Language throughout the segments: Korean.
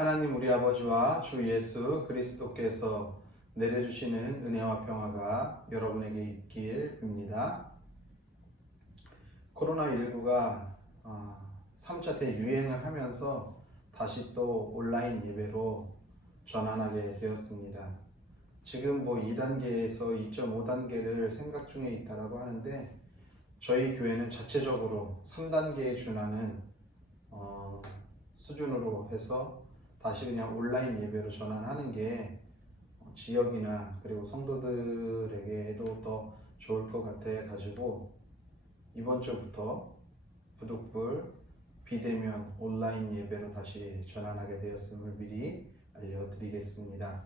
하나님 우리 아버지와 주 예수 그리스도께서 내려주시는 은혜와 평화가 여러분에게 있길 빕니다. 코로나19가 3차 대유행을 하면서 다시 또 온라인 예배로 전환하게 되었습니다. 지금 2단계에서 2.5단계를 생각 중에 있다고 하는데 저희 교회는 자체적으로 3단계에 준하는 수준으로 해서 다시 그냥 온라인 예배로 전환하는 게 지역이나 그리고 성도들에게도 더 좋을 것 같아 가지고 이번 주부터 부득불 비대면 온라인 예배로 다시 전환하게 되었음을 미리 알려드리겠습니다.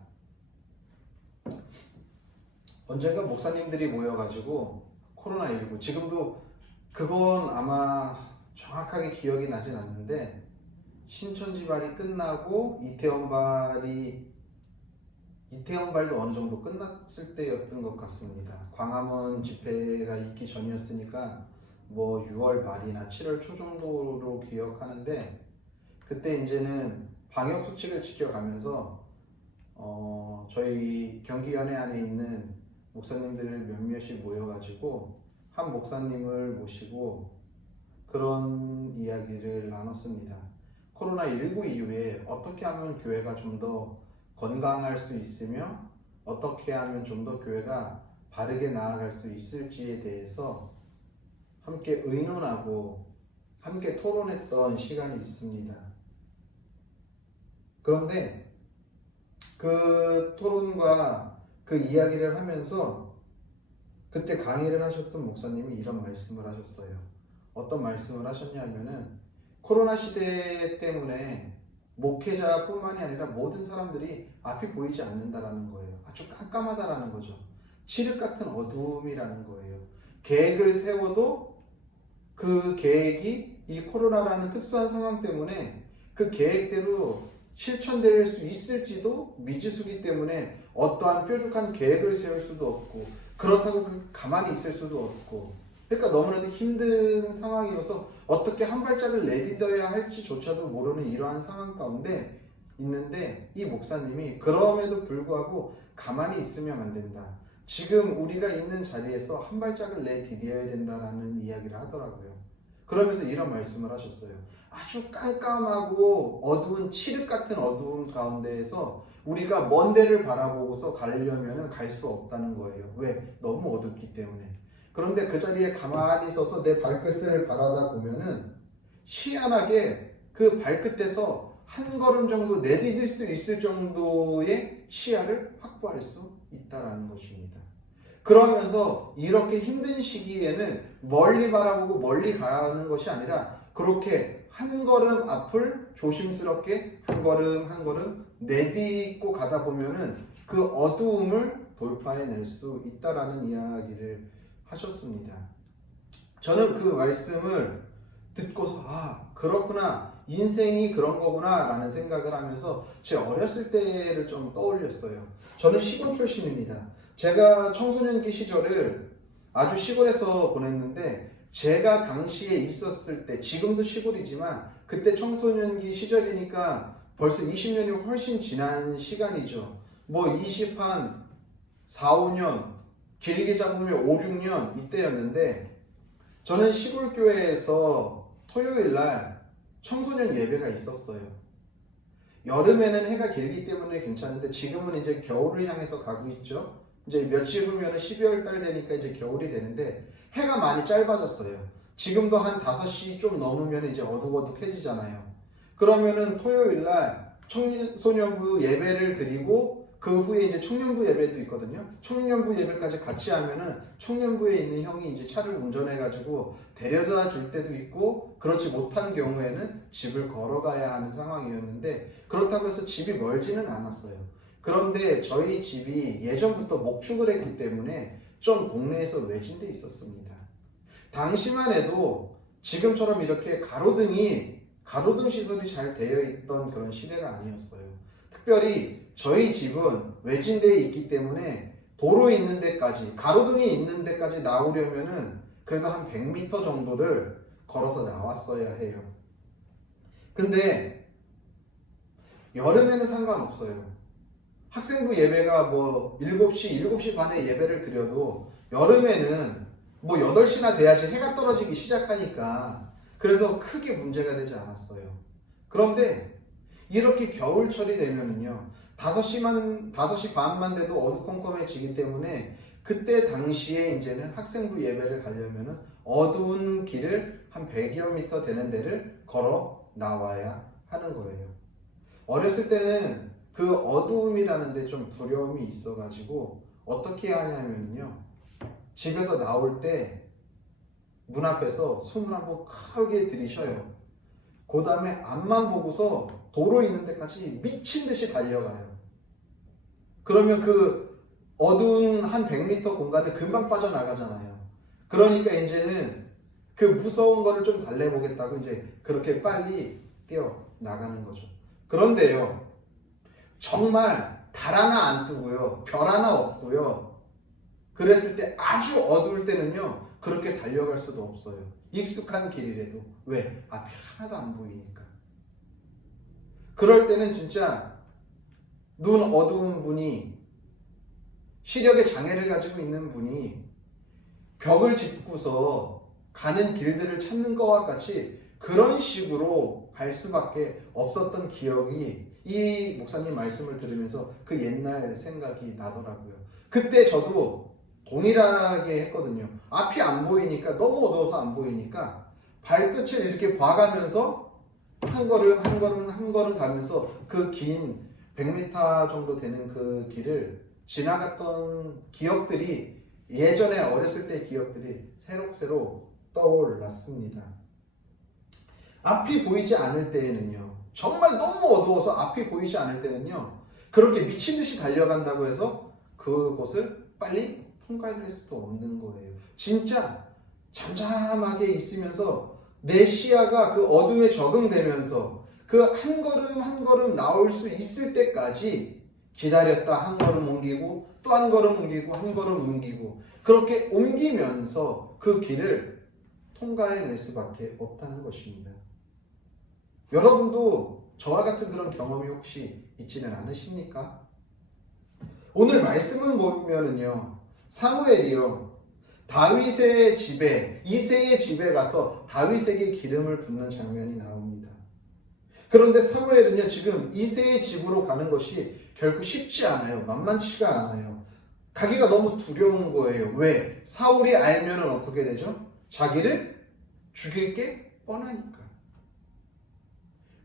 언젠가 목사님들이 모여가지고 코로나19 지금도 그건 아마 정확하게 기억이 나진 않는데 신천지발이 끝나고 이태원발도 어느 정도 끝났을 때였던 것 같습니다. 광화문 집회가 있기 전이었으니까 6월 말이나 7월 초 정도로 기억하는데 그때 이제는 방역 수칙을 지켜가면서 저희 경기연회 안에 있는 목사님들 몇몇이 모여가지고 한 목사님을 모시고 그런 이야기를 나눴습니다. 코로나19 이후에 어떻게 하면 교회가 좀 더 건강할 수 있으며 어떻게 하면 좀 더 교회가 바르게 나아갈 수 있을지에 대해서 함께 의논하고 함께 토론했던 시간이 있습니다. 그런데 그 토론과 그 이야기를 하면서 그때 강의를 하셨던 목사님이 이런 말씀을 하셨어요. 어떤 말씀을 하셨냐면은 코로나 시대 때문에 목회자뿐만이 아니라 모든 사람들이 앞이 보이지 않는다라는 거예요. 아주 깜깜하다라는 거죠. 칠흑 같은 어두움이라는 거예요. 계획을 세워도 그 계획이 이 코로나라는 특수한 상황 때문에 그 계획대로 실천될 수 있을지도 미지수기 때문에 어떠한 뾰족한 계획을 세울 수도 없고 그렇다고 가만히 있을 수도 없고 그러니까 너무나도 힘든 상황이어서 어떻게 한 발짝을 내딛어야 할지조차도 모르는 이러한 상황 가운데 있는데 이 목사님이 그럼에도 불구하고 가만히 있으면 안 된다. 지금 우리가 있는 자리에서 한 발짝을 내디뎌야 된다라는 이야기를 하더라고요. 그러면서 이런 말씀을 하셨어요. 아주 깜깜하고 어두운 칠흑 같은 어두움 가운데에서 우리가 먼 데를 바라보고서 가려면 갈 수 없다는 거예요. 왜? 너무 어둡기 때문에. 그런데 그 자리에 가만히 서서 내 발끝을 바라다 보면은 시원하게 그 발끝에서 한 걸음 정도 내디딜 수 있을 정도의 시야를 확보할 수 있다라는 것입니다. 그러면서 이렇게 힘든 시기에는 멀리 바라보고 멀리 가는 것이 아니라 그렇게 한 걸음 앞을 조심스럽게 한 걸음 한 걸음 내딛고 가다 보면은 그 어두움을 돌파해낼 수 있다라는 이야기를 하셨습니다. 저는 그 말씀을 듣고서 그렇구나, 인생이 그런 거구나 라는 생각을 하면서 제 어렸을 때를 좀 떠올렸어요. 저는 시골 출신입니다. 제가 청소년기 시절을 아주 시골에서 보냈는데 제가 당시에 있었을 때, 지금도 시골이지만 그때 청소년기 시절이니까 벌써 20년이 훨씬 지난 시간이죠. 20한 4, 5년 길게 잡으면 5, 6년 이때였는데 저는 시골교회에서 토요일날 청소년 예배가 있었어요. 여름에는 해가 길기 때문에 괜찮은데 지금은 이제 겨울을 향해서 가고 있죠. 이제 며칠 후면 12월 달 되니까 이제 겨울이 되는데 해가 많이 짧아졌어요. 지금도 한 5시 좀 넘으면 이제 어둑어둑해지잖아요. 그러면은 토요일날 청소년부 예배를 드리고 그 후에 이제 청년부 예배도 있거든요. 청년부 예배까지 같이 하면은 청년부에 있는 형이 이제 차를 운전해가지고 데려다 줄 때도 있고 그렇지 못한 경우에는 집을 걸어가야 하는 상황이었는데 그렇다고 해서 집이 멀지는 않았어요. 그런데 저희 집이 예전부터 목축을 했기 때문에 좀 동네에서 외진데 있었습니다. 당시만 해도 지금처럼 이렇게 가로등 시설이 잘 되어 있던 그런 시대가 아니었어요. 특별히 저희 집은 외진데에 있기 때문에 도로 있는 데까지, 가로등이 있는 데까지 나오려면은 그래도 한 100m 정도를 걸어서 나왔어야 해요. 근데 여름에는 상관없어요. 학생부 예배가 뭐 7시 반에 예배를 드려도 여름에는 뭐 8시나 돼야지 해가 떨어지기 시작하니까 그래서 크게 문제가 되지 않았어요. 그런데 이렇게 겨울철이 되면은요, 5시 반만 돼도 어두컴컴해지기 때문에 그때 당시에 이제는 학생부 예배를 가려면은 어두운 길을 한 100여 미터 되는 데를 걸어 나와야 하는 거예요. 어렸을 때는 그 어두움이라는 데 좀 두려움이 있어가지고 어떻게 하냐면요, 집에서 나올 때 문 앞에서 숨을 한번 크게 들이쉬어요. 그 다음에 앞만 보고서 도로 있는 데까지 미친 듯이 달려가요. 그러면 그 어두운 한 100m 공간을 금방 빠져나가잖아요. 그러니까 이제는 그 무서운 거를 좀 달래보겠다고 이제 그렇게 빨리 뛰어나가는 거죠. 그런데요, 정말 달 하나 안 뜨고요, 별 하나 없고요, 그랬을 때 아주 어두울 때는요, 그렇게 달려갈 수도 없어요. 익숙한 길이라도. 왜? 앞이 하나도 안 보이니까. 그럴 때는 진짜 눈 어두운 분이, 시력에 장애를 가지고 있는 분이 벽을 짚고서 가는 길들을 찾는 것과 같이 그런 식으로 갈 수밖에 없었던 기억이 이 목사님 말씀을 들으면서 그 옛날 생각이 나더라고요. 그때 저도 동일하게 했거든요. 앞이 안 보이니까, 너무 어두워서 안 보이니까 발끝을 이렇게 봐가면서 한 걸음 한 걸음 한 걸음 가면서 그 긴 100m 정도 되는 그 길을 지나갔던 기억들이, 예전에 어렸을 때 기억들이 새록새록 떠올랐습니다. 앞이 보이지 않을 때에는요, 정말 너무 어두워서 앞이 보이지 않을 때는요, 그렇게 미친 듯이 달려간다고 해서 그곳을 빨리 통과할 수도 없는 거예요. 진짜 잠잠하게 있으면서 내 시야가 그 어둠에 적응되면서 그 한 걸음 한 걸음 나올 수 있을 때까지 기다렸다 한 걸음 옮기고 또 한 걸음 옮기고 한 걸음 옮기고 그렇게 옮기면서 그 길을 통과해낼 수밖에 없다는 것입니다. 여러분도 저와 같은 그런 경험이 혹시 있지는 않으십니까? 오늘 말씀을 보면은요, 사무엘이요, 다윗의 집에, 이새의 집에 가서 다윗에게 기름을 붓는 장면이 나옵니다. 그런데 사무엘은요, 지금 이새의 집으로 가는 것이 결코 쉽지 않아요. 만만치가 않아요. 가기가 너무 두려운 거예요. 왜? 사울이 알면은 어떻게 되죠? 자기를 죽일 게 뻔하니까.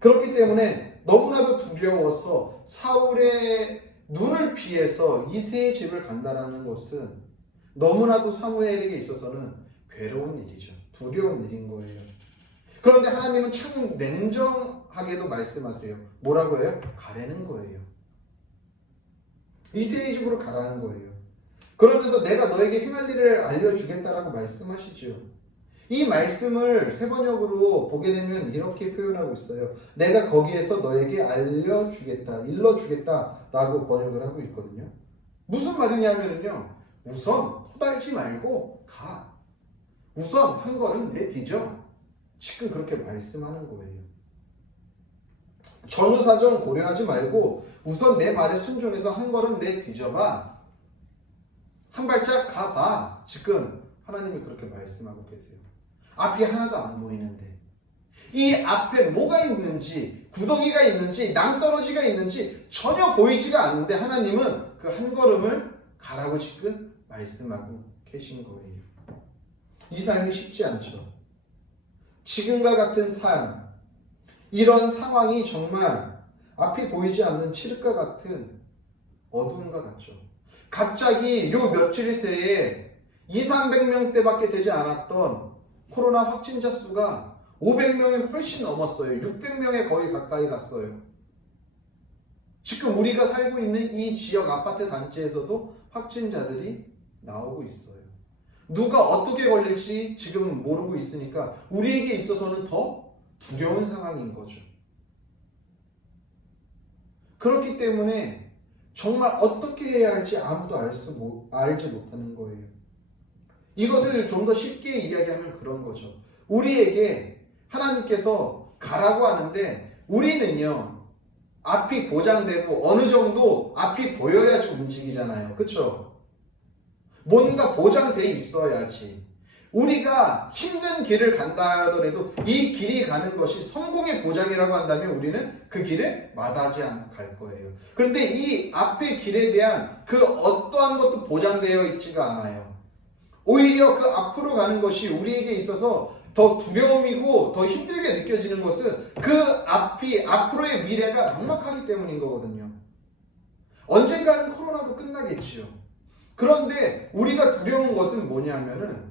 그렇기 때문에 너무나도 두려워서 사울의 눈을 피해서 이새의 집을 간다라는 것은 너무나도 사무엘에게 있어서는 괴로운 일이죠. 두려운 일인 거예요. 그런데 하나님은 참 냉정하게도 말씀하세요. 뭐라고 해요? 가라는 거예요. 이새의 집으로 가라는 거예요. 그러면서 내가 너에게 행할 일을 알려주겠다라고 말씀하시죠. 이 말씀을 세번역으로 보게 되면 이렇게 표현하고 있어요. 내가 거기에서 너에게 알려주겠다, 일러주겠다라고 번역을 하고 있거든요. 무슨 말이냐면요, 우선 토달지 말고 가. 우선 한 걸음 내디뎌. 지금 그렇게 말씀하는 거예요. 전후사정 고려하지 말고 우선 내 말에 순종해서 한 걸음 내디뎌봐. 한 발짝 가봐. 지금 하나님이 그렇게 말씀하고 계세요. 앞이 하나도 안 보이는데 이 앞에 뭐가 있는지, 구덩이가 있는지, 낭떠러지가 있는지 전혀 보이지가 않는데 하나님은 그 한 걸음을 가라고 지금 말씀하고 계신 거예요. 이 삶이 쉽지 않죠. 지금과 같은 삶, 이런 상황이 정말 앞이 보이지 않는 칠흑과 같은 어둠과 같죠. 갑자기 요 며칠 새에 200~300명대밖에 되지 않았던 코로나 확진자 수가 500명이 훨씬 넘었어요. 600명에 거의 가까이 갔어요. 지금 우리가 살고 있는 이 지역 아파트 단지에서도 확진자들이 나오고 있어요. 누가 어떻게 걸릴지 지금 모르고 있으니까 우리에게 있어서는 더 두려운 상황인 거죠. 그렇기 때문에 정말 어떻게 해야 할지 아무도 알지 못하는 거예요. 이것을 좀 더 쉽게 이야기하면 그런 거죠. 우리에게 하나님께서 가라고 하는데 우리는요, 앞이 보장되고 어느 정도 앞이 보여야지 움직이잖아요. 그렇죠? 뭔가 보장돼 있어야지. 우리가 힘든 길을 간다 하더라도 이 길이 가는 것이 성공의 보장이라고 한다면 우리는 그 길을 마다하지 않고 갈 거예요. 그런데 이 앞의 길에 대한 그 어떠한 것도 보장되어 있지가 않아요. 오히려 그 앞으로 가는 것이 우리에게 있어서 더 두려움이고 더 힘들게 느껴지는 것은 그 앞으로의 미래가 막막하기 때문인 거거든요. 언젠가는 코로나도 끝나겠지요. 그런데 우리가 두려운 것은 뭐냐면은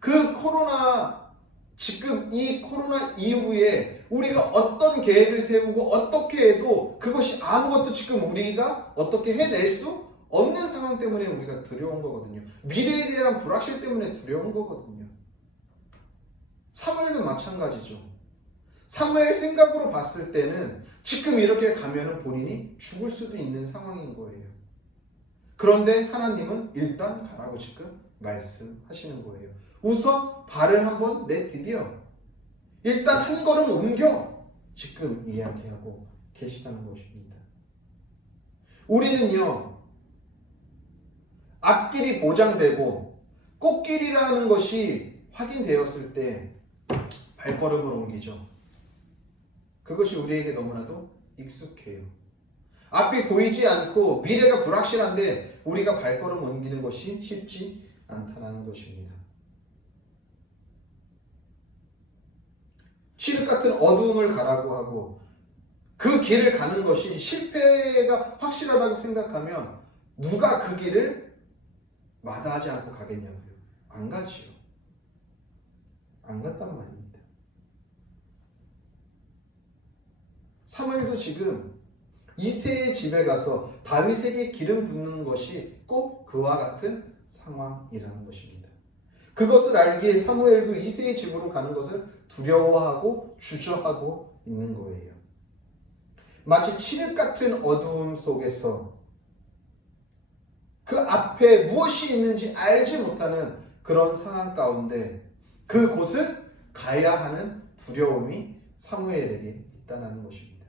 그 코로나, 지금 이 코로나 이후에 우리가 어떤 계획을 세우고 어떻게 해도 그것이 아무것도 지금 우리가 어떻게 해낼 수 없는 상황 때문에 우리가 두려운 거거든요. 미래에 대한 불확실 때문에 두려운 거거든요. 사무엘도 마찬가지죠. 사무엘 생각으로 봤을 때는 지금 이렇게 가면은 본인이 죽을 수도 있는 상황인 거예요. 그런데 하나님은 일단 가라고 지금 말씀하시는 거예요. 우선 발을 한번 내디뎌 일단 한 걸음 옮겨 지금 이야기하고 계시다는 것입니다. 우리는요, 앞길이 보장되고 꽃길이라는 것이 확인되었을 때 발걸음을 옮기죠. 그것이 우리에게 너무나도 익숙해요. 앞이 보이지 않고 미래가 불확실한데 우리가 발걸음 옮기는 것이 쉽지 않다는 것입니다. 칠흑 같은 어두움을 가라고 하고 그 길을 가는 것이 실패가 확실하다고 생각하면 누가 그 길을 마다하지 않고 가겠냐고요? 안 가지요. 안 갔단 말입니다. 사무엘도 지금 이새의 집에 가서 다윗에게 기름 붓는 것이 꼭 그와 같은 상황이라는 것입니다. 그것을 알기에 사무엘도 이새의 집으로 가는 것을 두려워하고 주저하고 있는 거예요. 마치 칠흑 같은 어두움 속에서 그 앞에 무엇이 있는지 알지 못하는 그런 상황 가운데 그곳을 가야 하는 두려움이 사무엘에게 있다는 것입니다.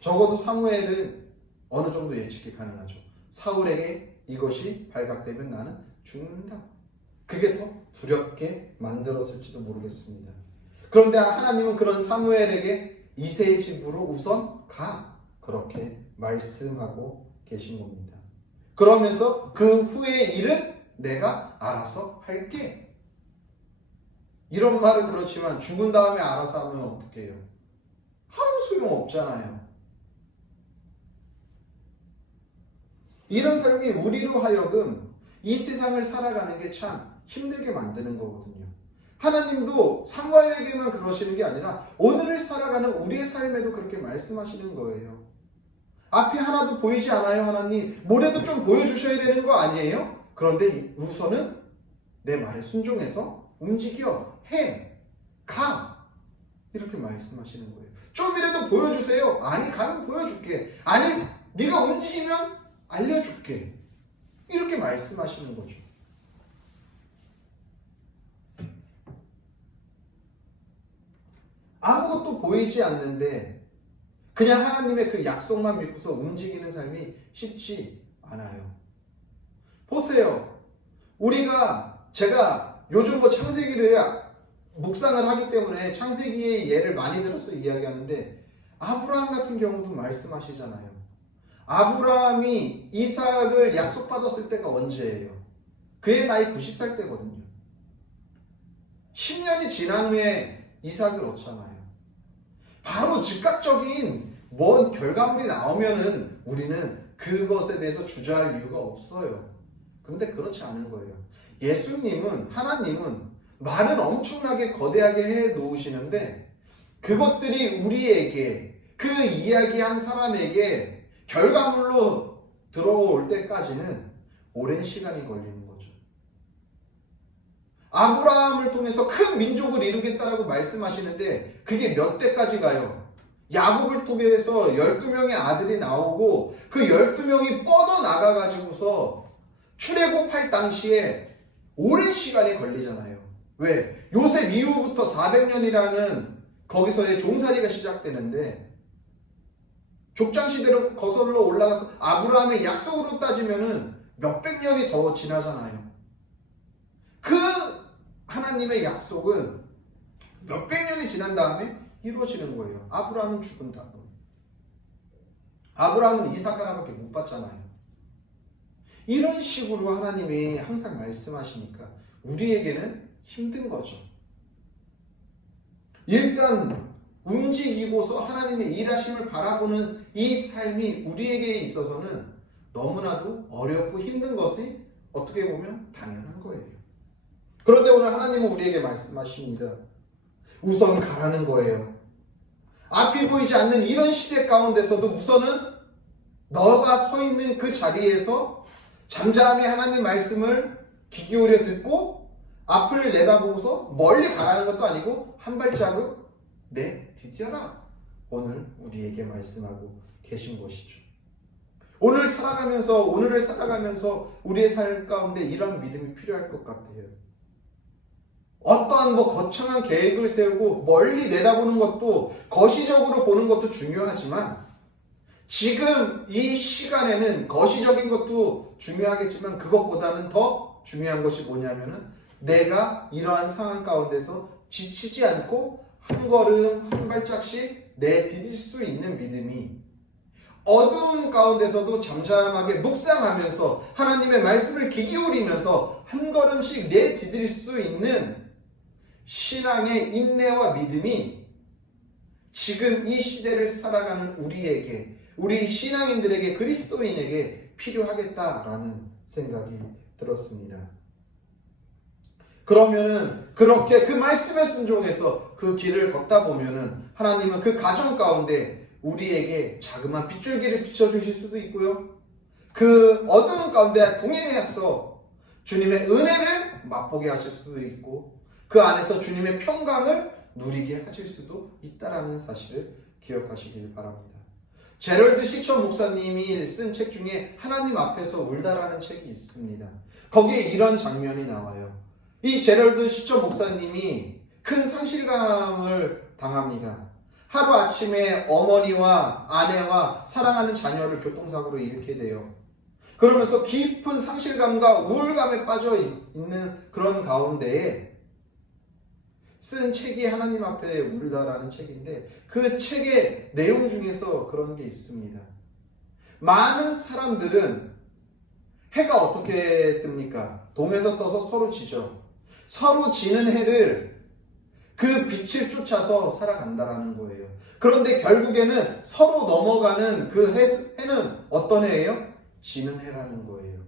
적어도 사무엘은 어느 정도 예측이 가능하죠. 사울에게 이것이 발각되면 나는 죽는다. 그게 더 두렵게 만들었을지도 모르겠습니다. 그런데 하나님은 그런 사무엘에게 이새의 집으로 우선 가. 그렇게 말씀하고 계신 겁니다. 그러면서 그 후의 일은 내가 알아서 할게. 이런 말은 그렇지만 죽은 다음에 알아서 하면 어떻게 해요? 아무 소용 없잖아요. 이런 삶이 우리로 하여금 이 세상을 살아가는 게 참 힘들게 만드는 거거든요. 하나님도 사무엘에게만 그러시는 게 아니라 오늘을 살아가는 우리의 삶에도 그렇게 말씀하시는 거예요. 앞이 하나도 보이지 않아요, 하나님. 모레도 좀 보여주셔야 되는 거 아니에요? 그런데 우선은 내 말에 순종해서 움직여, 해, 가. 이렇게 말씀하시는 거예요. 좀이라도 보여주세요. 아니, 가면 보여줄게. 아니, 네가 움직이면 알려줄게. 이렇게 말씀하시는 거죠. 아무것도 보이지 않는데 그냥 하나님의 그 약속만 믿고서 움직이는 삶이 쉽지 않아요. 보세요. 제가 요즘 창세기를 묵상을 하기 때문에 창세기의 예를 많이 들어서 이야기하는데 아브라함 같은 경우도 말씀하시잖아요. 아브라함이 이삭을 약속받았을 때가 언제예요? 그의 나이 90살 때거든요. 10년이 지난 후에 이삭을 얻잖아요. 바로 즉각적인 뭔 결과물이 나오면은 우리는 그것에 대해서 주저할 이유가 없어요. 그런데 그렇지 않은 거예요. 예수님은, 하나님은 말은 엄청나게 거대하게 해 놓으시는데 그것들이 우리에게, 그 이야기한 사람에게 결과물로 들어올 때까지는 오랜 시간이 걸리는 거죠. 아브라함을 통해서 큰 민족을 이루겠다라고 말씀하시는데 그게 몇 대까지 가요? 야곱을 통해서 12명의 아들이 나오고 그 12명이 뻗어나가가지고서 출애굽할 당시에 오랜 시간이 걸리잖아요. 왜? 요셉 이후부터 400년이라는 거기서의 종살이가 시작되는데 족장시대로 거슬러 올라가서 아브라함의 약속으로 따지면은 몇백 년이 더 지나잖아요. 그 하나님의 약속은 몇백 년이 지난 다음에 이루어지는 거예요. 아브라함은 죽은 다음. 아브라함은 이삭 하나밖에 못 받잖아요. 이런 식으로 하나님이 항상 말씀하시니까 우리에게는 힘든 거죠. 일단 움직이고서 하나님의 일하심을 바라보는 이 삶이 우리에게 있어서는 너무나도 어렵고 힘든 것이 어떻게 보면 당연한 거예요. 그런데 오늘 하나님은 우리에게 말씀하십니다. 우선 가라는 거예요. 앞이 보이지 않는 이런 시대 가운데서도 우선은 너가 서 있는 그 자리에서 잠잠히 하나님 말씀을 귀 기울여 듣고 앞을 내다보고서 멀리 가라는 것도 아니고 한 발자국 디뎌라. 오늘 우리에게 말씀하고 계신 것이죠. 오늘을 살아가면서 우리의 삶 가운데 이런 믿음이 필요할 것 같아요. 어떠한 거창한 계획을 세우고 멀리 내다보는 것도 거시적으로 보는 것도 중요하지만 지금 이 시간에는 거시적인 것도 중요하겠지만 그것보다는 더 중요한 것이 뭐냐면은 내가 이러한 상황 가운데서 지치지 않고 한 걸음 한 발짝씩 내디딜 수 있는 믿음이 어두운 가운데서도 잠잠하게 묵상하면서 하나님의 말씀을 귀 기울이면서 한 걸음씩 내디딜 수 있는 신앙의 인내와 믿음이 지금 이 시대를 살아가는 우리에게, 우리 신앙인들에게, 그리스도인에게 필요하겠다라는 생각이 들었습니다. 그러면은 그렇게 그 말씀에 순종해서 그 길을 걷다 보면은 하나님은 그 가정 가운데 우리에게 자그마한 빗줄기를 비춰주실 수도 있고요. 그 어두운 가운데 동행해서 주님의 은혜를 맛보게 하실 수도 있고 그 안에서 주님의 평강을 누리게 하실 수도 있다라는 사실을 기억하시길 바랍니다. 제럴드 시처 목사님이 쓴 책 중에 하나님 앞에서 울다라는 책이 있습니다. 거기에 이런 장면이 나와요. 이 제럴드 시처 목사님이 큰 상실감을 당합니다. 하루아침에 어머니와 아내와 사랑하는 자녀를 교통사고로 잃게 돼요. 그러면서 깊은 상실감과 우울감에 빠져 있는 그런 가운데에 쓴 책이 하나님 앞에 울다라는 책인데 그 책의 내용 중에서 그런 게 있습니다. 많은 사람들은 해가 어떻게 뜹니까? 동에서 떠서 서로 지죠. 서로 지는 해를 그 빛을 쫓아서 살아간다라는 거예요. 그런데 결국에는 서로 넘어가는 그 해는 어떤 해예요? 지는 해라는 거예요.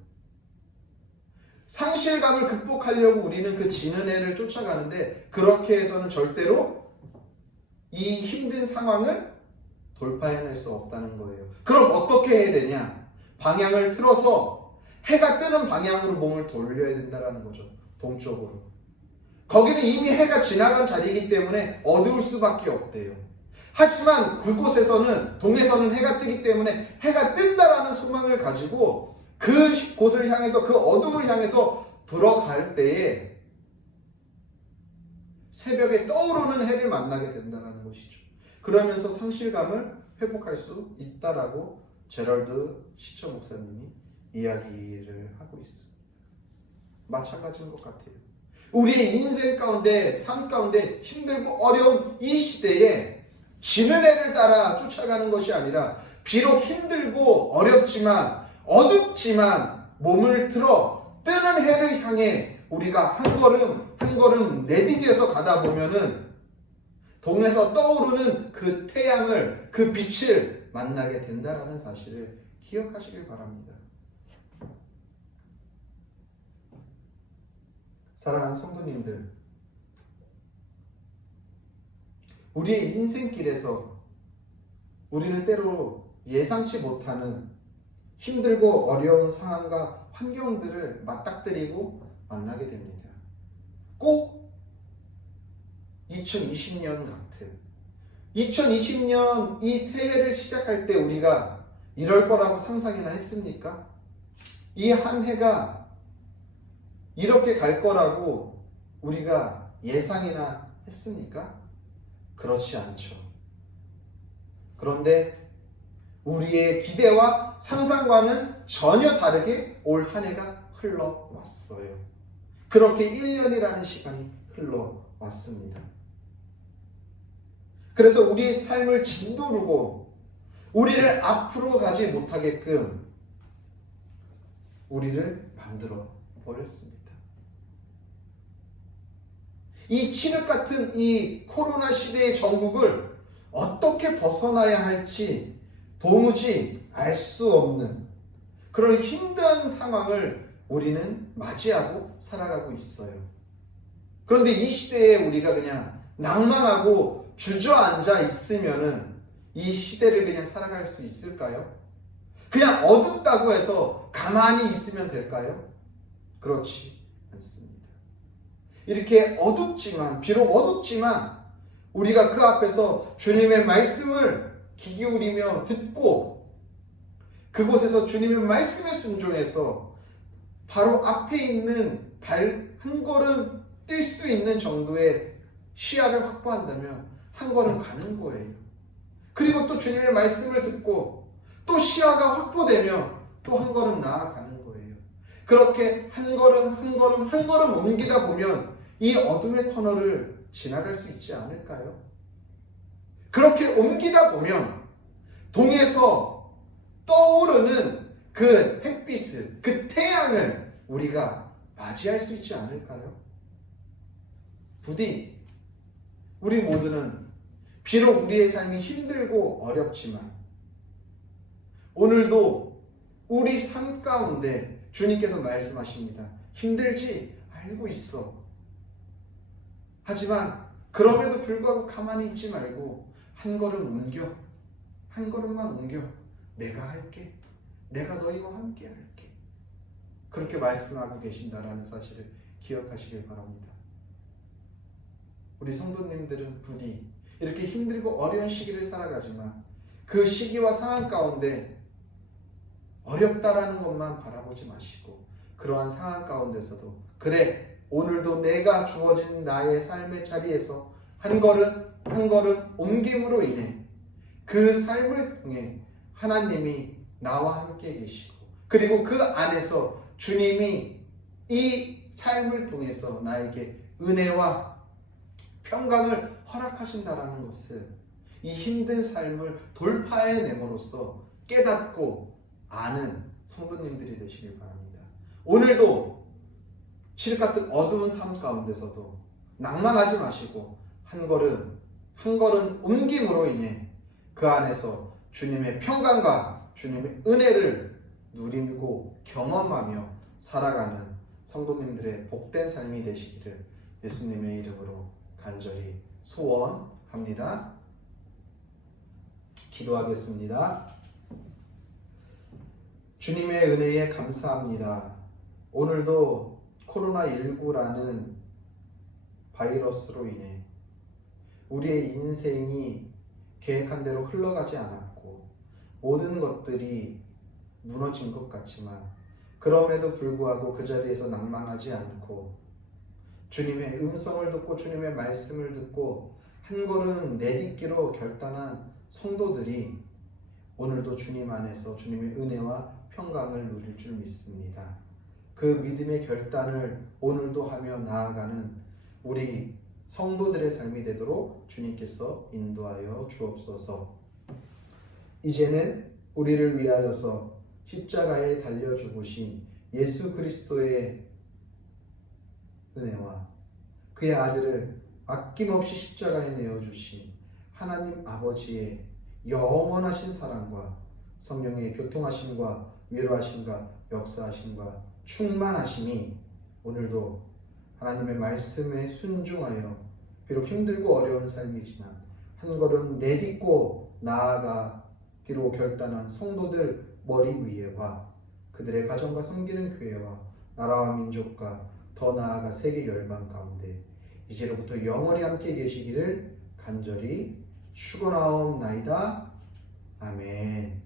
상실감을 극복하려고 우리는 그 지는 해를 쫓아가는데 그렇게 해서는 절대로 이 힘든 상황을 돌파해낼 수 없다는 거예요. 그럼 어떻게 해야 되냐? 방향을 틀어서 해가 뜨는 방향으로 몸을 돌려야 된다는 거죠. 동쪽으로. 거기는 이미 해가 지나간 자리이기 때문에 어두울 수밖에 없대요. 하지만 그곳에서는 동에서는 해가 뜨기 때문에 해가 뜬다라는 소망을 가지고 그 곳을 향해서 그 어둠을 향해서 들어갈 때에 새벽에 떠오르는 해를 만나게 된다는 것이죠. 그러면서 상실감을 회복할 수 있다라고 제럴드 시처 목사님이 이야기를 하고 있습니다. 마찬가지인 것 같아요. 우리의 인생 가운데, 삶 가운데 힘들고 어려운 이 시대에 지는 해를 따라 쫓아가는 것이 아니라 비록 힘들고 어렵지만 어둡지만 몸을 틀어 뜨는 해를 향해 우리가 한 걸음 한 걸음 내디뎌서 가다 보면은 동에서 떠오르는 그 태양을, 그 빛을 만나게 된다라는 사실을 기억하시길 바랍니다. 사랑하는 성도님들, 우리의 인생길에서 우리는 때로 예상치 못하는 힘들고 어려운 상황과 환경들을 맞닥뜨리고 만나게 됩니다. 꼭 2020년 같은 2020년 이 새해를 시작할 때 우리가 이럴 거라고 상상이나 했습니까? 이 한 해가 이렇게 갈 거라고 우리가 예상이나 했습니까? 그렇지 않죠. 그런데 우리의 기대와 상상과는 전혀 다르게 올 한 해가 흘러왔어요. 그렇게 1년이라는 시간이 흘러왔습니다. 그래서 우리의 삶을 짓누르고 우리를 앞으로 가지 못하게끔 우리를 만들어 버렸습니다. 이 칠흑 같은 이 코로나 시대의 전국을 어떻게 벗어나야 할지 도무지 알 수 없는 그런 힘든 상황을 우리는 맞이하고 살아가고 있어요. 그런데 이 시대에 우리가 그냥 낭만하고 주저앉아 있으면은 이 시대를 그냥 살아갈 수 있을까요? 그냥 어둡다고 해서 가만히 있으면 될까요? 그렇지 않습니다. 이렇게 어둡지만, 비록 어둡지만 우리가 그 앞에서 주님의 말씀을 귀 기울이며 듣고 그곳에서 주님의 말씀에 순종해서 바로 앞에 있는 발 한 걸음 뛸 수 있는 정도의 시야를 확보한다면 한 걸음 가는 거예요. 그리고 또 주님의 말씀을 듣고 또 시야가 확보되면 또 한 걸음 나아가는 거예요. 그렇게 한 걸음 한 걸음 한 걸음 옮기다 보면 이 어둠의 터널을 지나갈 수 있지 않을까요? 그렇게 옮기다 보면 동에서 떠오르는 그 햇빛을, 그 태양을 우리가 맞이할 수 있지 않을까요? 부디 우리 모두는 비록 우리의 삶이 힘들고 어렵지만 오늘도 우리 삶 가운데 주님께서 말씀하십니다. 힘들지? 알고 있어. 하지만 그럼에도 불구하고 가만히 있지 말고 한 걸음 옮겨. 한 걸음만 옮겨. 내가 할게. 내가 너희와 함께 할게. 그렇게 말씀하고 계신다라는 사실을 기억하시길 바랍니다. 우리 성도님들은 부디 이렇게 힘들고 어려운 시기를 살아가지만 그 시기와 상황 가운데 어렵다라는 것만 바라보지 마시고 그러한 상황 가운데서도 그래 오늘도 내가 주어진 나의 삶의 자리에서 한 걸음 한 걸음 옮김으로 인해 그 삶을 통해 하나님이 나와 함께 계시고 그리고 그 안에서 주님이 이 삶을 통해서 나에게 은혜와 평강을 허락하신다라는 것을 이 힘든 삶을 돌파해냄으로써 깨닫고 아는 성도님들이 되시길 바랍니다. 오늘도 칠 같은 어두운 삶 가운데서도 낭만하지 마시고 한 걸음 한 걸음 옮김으로 인해 그 안에서 주님의 평강과 주님의 은혜를 누리고 경험하며 살아가는 성도님들의 복된 삶이 되시기를 예수님의 이름으로 간절히 소원합니다. 기도하겠습니다. 주님의 은혜에 감사합니다. 오늘도 코로나19라는 바이러스로 인해 우리의 인생이 계획한 대로 흘러가지 않았고 모든 것들이 무너진 것 같지만 그럼에도 불구하고 그 자리에서 낭망하지 않고 주님의 음성을 듣고 주님의 말씀을 듣고 한 걸음 내딛기로 결단한 성도들이 오늘도 주님 안에서 주님의 은혜와 평강을 누릴 줄 믿습니다. 그 믿음의 결단을 오늘도 하며 나아가는 우리 성도들의 삶이 되도록 주님께서 인도하여 주옵소서. 이제는 우리를 위하여서 십자가에 달려 죽으신 예수 그리스도의 은혜와 그의 아들을 아낌없이 십자가에 내어주신 하나님 아버지의 영원하신 사랑과 성령의 교통하심과 위로하심과 역사하심과 충만하심이 오늘도 하나님의 말씀에 순종하여 비록 힘들고 어려운 삶이지만 한 걸음 내딛고 나아가기로 결단한 성도들 머리 위에와 그들의 가정과 섬기는 교회와 나라와 민족과 더 나아가 세계 열방 가운데 이제로부터 영원히 함께 계시기를 간절히 축원하옵나이다. 아멘.